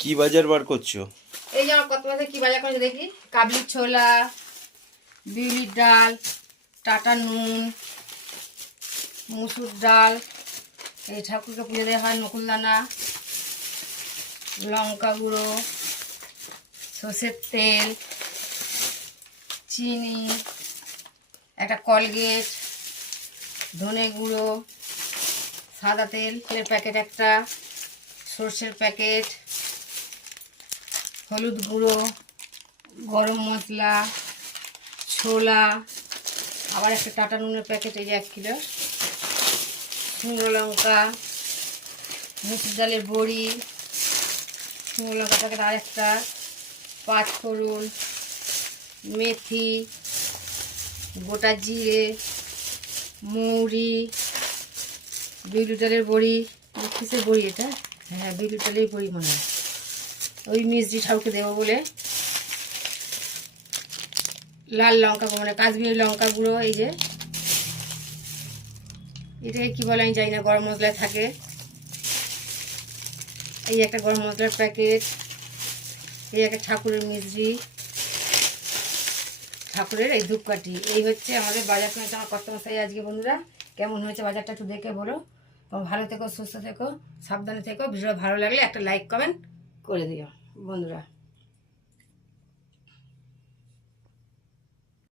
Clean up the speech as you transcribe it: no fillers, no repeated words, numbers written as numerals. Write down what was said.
কি বাজার বার করছো? এই যে আমার কত মাসে কি বাজার করেছে দেখি। কাবলি ছোলা, বিউলির ডাল, টাটা নুন, মুসুর ডাল, এই ঠাকুরকে পুজো দেওয়া হয়, নকুলদানা, লঙ্কা গুঁড়ো, সর্ষের তেল, চিনি, একটা কলগেট, ধনে গুঁড়ো, সাদা তেলের প্যাকেট একটা, সর্ষের প্যাকেট, হলুদ গুঁড়ো, গরম মশলা, ছোলা, আবার একটা টাটা নুনের প্যাকেট, এই যে 1 কিলো, শুকনো লঙ্কা, মুসুর ডালের বড়ি, শুকনো লঙ্কা প্যাকেট আরেকটা, 5 ফোড়ন, মেথি, গোটা জিরে, মৌরি, বিউলি ডালের বড়ি, কিসের বড়ি এটা? হ্যাঁ, বিউলি ডালের বড়ি মনে হয়। ওই মিষ্টি ঠাকুরকে দেবো বলে লাল লঙ্কা মানে কাশ্মীরি লঙ্কা গুঁড়ো, এই যে এটাকে কী বলে আমি জানি না, গরম মশলায় থাকে। এই একটা গরম মশলার প্যাকেট, এই একটা ঠাকুরের মিষ্টি, ঠাকুরের এই ধূপকাঠি। এই হচ্ছে আমাদের বাজার কিনেছে আমার কর্তামশাই আজকে। বন্ধুরা, কেমন হয়েছে বাজারটা একটু দেখে বলো। তোমরা ভালো থেকো, সুস্থ থেকো, সাবধানে থেকো। ভিডিও ভালো লাগলে একটা লাইক কমেন্ট করে দিও বন্ধুরা।